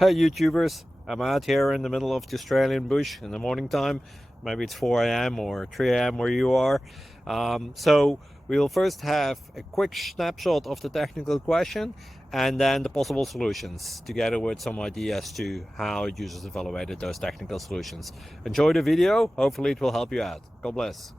Hey YouTubers, I'm out here in the middle of the Australian bush in the morning time. Maybe it's 4 a.m. or 3 a.m. where you are. So we'll first have a quick snapshot of the technical question and then the possible solutions, together with some ideas to how users evaluated those technical solutions. Enjoy the video, hopefully it will help you out. God bless.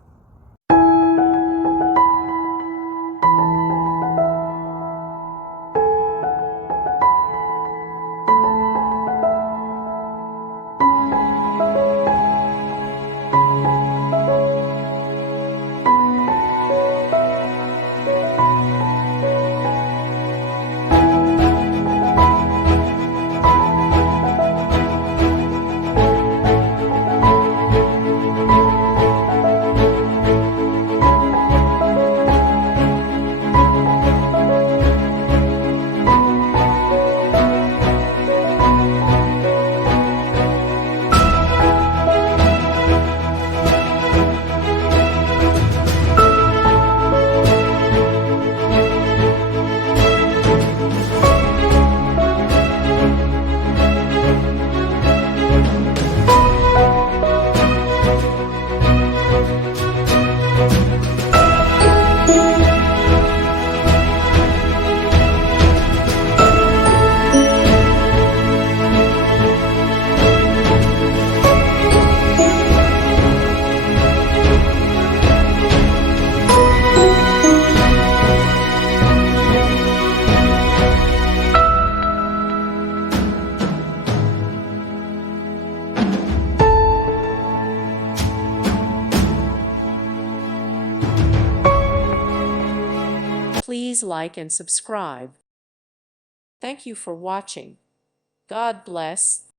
Please like and subscribe. Thank you for watching. God bless.